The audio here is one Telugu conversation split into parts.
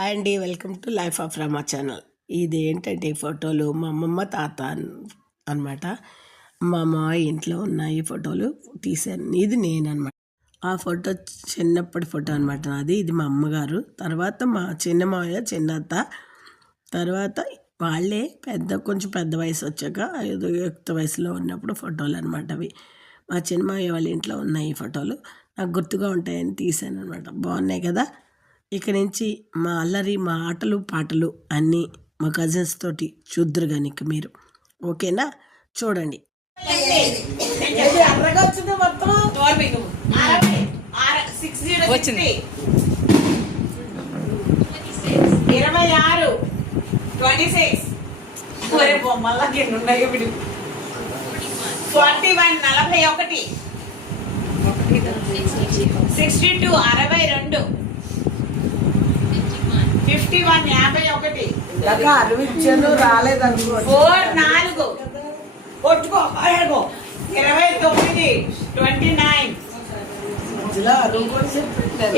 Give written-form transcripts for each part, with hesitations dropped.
హాయ్ అండి, welcome to life of Rama channel. ఇది ఏంటంటే ఈ ఫోటోలు మా అమ్మమ్మ తాత అనమాట. మా అమ్మాయి ఇంట్లో ఉన్న ఈ ఫోటోలు తీశాను. ఇది నేను అనమాట. ఆ ఫోటో చిన్నప్పటి ఫోటో అనమాట నాది. ఇది మా అమ్మగారు, తర్వాత మా చిన్నమాయ చిన్నత్త, తర్వాత వాళ్ళే కొంచెం పెద్ద వయసు వచ్చాక యుక్త వయసులో ఉన్నప్పుడు ఫోటోలు అనమాట అవి. మా చిన్నమాయ వాళ్ళ ఇంట్లో ఉన్నాయి ఈ ఫోటోలు. నాకు గుర్తుగా ఉంటాయని తీశాను అనమాట. బాగున్నాయి కదా. ఇక నుంచి మా అల్లరి, మా ఆటలు పాటలు అన్నీ మా కజిన్స్ తోటి చూద్దరు కానీ ఇక మీరు. ఓకేనా? చూడండి. వచ్చింది 26 26 బొమ్మల్లా కింద ఉన్నాయి. 41 41 62 62 51 51 అరవిచ్చాను రాలేదనుకో. 4 4 కొట్టుకో 29 29 84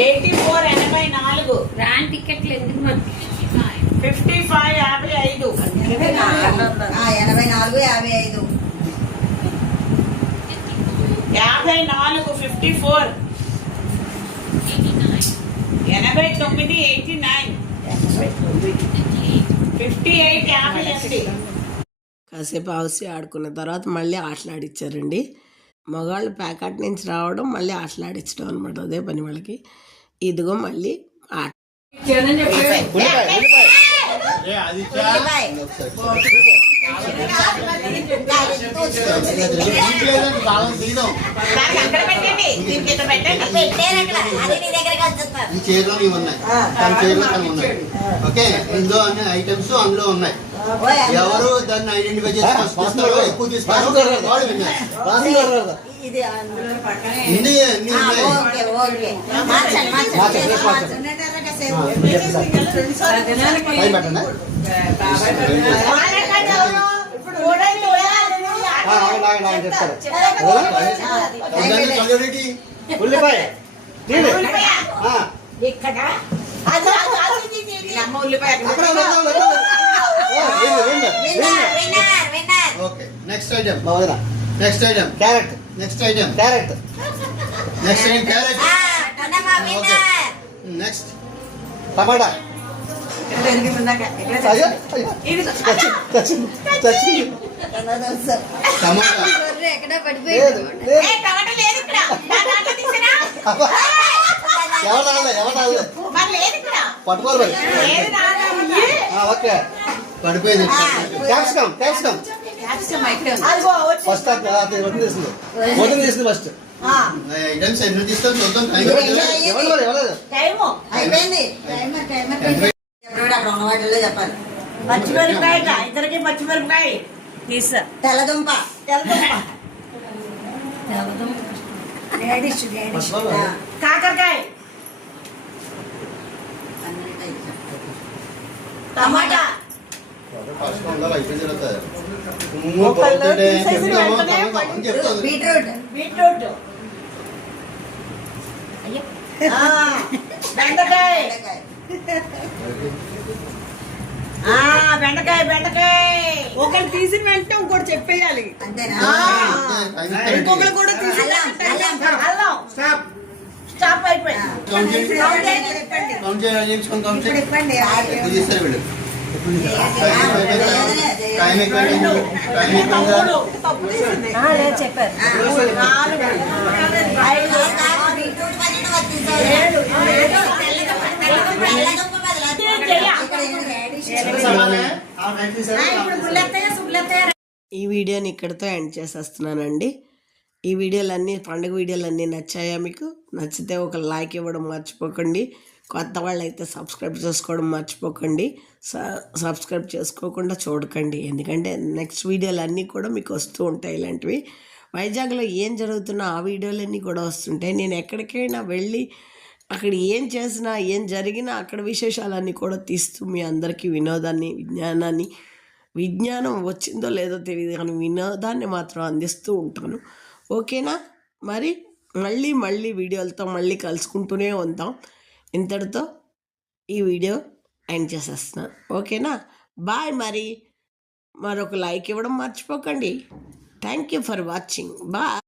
84 రాన్ టికెట్లు ఎందుకు మనకి 55 55 84 55 54 54 89 89 58 58 కాసేపు హౌసీ ఆడుకున్న తర్వాత మళ్ళీ ఆటలాడిచ్చారండి. మగవాళ్ళు ప్యాకెట్ నుంచి రావడం, మళ్ళీ ఆటలాడించడం అనమాట. అదే పని వాళ్ళకి. ఇదిగో మళ్ళీ ఆట. ఈ చైర్లో ఇవి ఉన్నాయి, తన చైర్లో తను ఉన్నాయి. ఓకే, ఇందులో అన్ని ఐటమ్స్ అందులో ఉన్నాయి. ఎవరు దాన్ని ఐడెంటిఫై చేసి తీసుకుంటారో, ఎక్కువ తీసుకుంటారో వాళ్ళు విన్నారు. ఉల్లిపాయ okay. Next item next item carrot. Next item carrot. Next item carrot. Okay. Next టమాటా. టమాటా ఎక్కడ పడిపోయింది. పట్టుకోవాలి. ఓకే, పడిపోయింది. క్యాప్సికమ్ క్యాప్సికమ్ ఫస్ట్ వదిన తీసింది ఫస్ట్. ఐటమ్స్ ఎన్ని తీస్తాం చూద్దాం. చెప్పాలి. పచ్చిమిరపకాయ ఇద్దరికి పచ్చిమిరపకాయ తీసా. తెల్లదుంప కాకరకాయ టమాటా బీట్రూట్ బీట్రూట్ బెండకాయ బెండకాయ బెండకాయ. ఒకటి తీసిన వెంటనే ఇంకోటి చెప్పేయాలి. అంతేనా? ఇంకొకటి కూడా తీసి అల్లం స్టాప్ అయిపోయి. చెప్పారు. ఈ వీడియోని ఇక్కడితో ఎండ్ చేసేస్తున్నానండి. ఈ వీడియోలన్నీ, పండుగ వీడియోలన్నీ నచ్చాయా మీకు? నచ్చితే ఒక లైక్ ఇవ్వడం మర్చిపోకండి. కొత్త వాళ్ళు అయితే సబ్స్క్రైబ్ చేసుకోవడం మర్చిపోకండి. సబ్స్క్రైబ్ చేసుకోకుండా చూడకండి, ఎందుకంటే నెక్స్ట్ వీడియోలన్నీ కూడా మీకు వస్తూ ఉంటాయి. ఇలాంటివి వైజాగ్లో ఏం జరుగుతున్నా ఆ వీడియోలన్నీ కూడా వస్తుంటాయి. నేను ఎక్కడికైనా వెళ్ళి అక్కడ ఏం చేసినా, ఏం జరిగినా అక్కడ విశేషాలన్నీ కూడా తీస్తూ మీ అందరికీ వినోదాన్ని, విజ్ఞానం వచ్చిందో లేదో తెలియదు కానీ వినోదాన్ని మాత్రం అందిస్తూ ఉంటాను. ఓకేనా? మరి మళ్ళీ వీడియోలతో మళ్ళీ కలుసుకుంటూనే ఉంటాం. ఇంతటితో ఈ వీడియో ఎండ్ చేసేస్తున్నాను. ఓకేనా? బాయ్. మరి మరొక లైక్ ఇవ్వడం మర్చిపోకండి. Thank you for watching. Bye.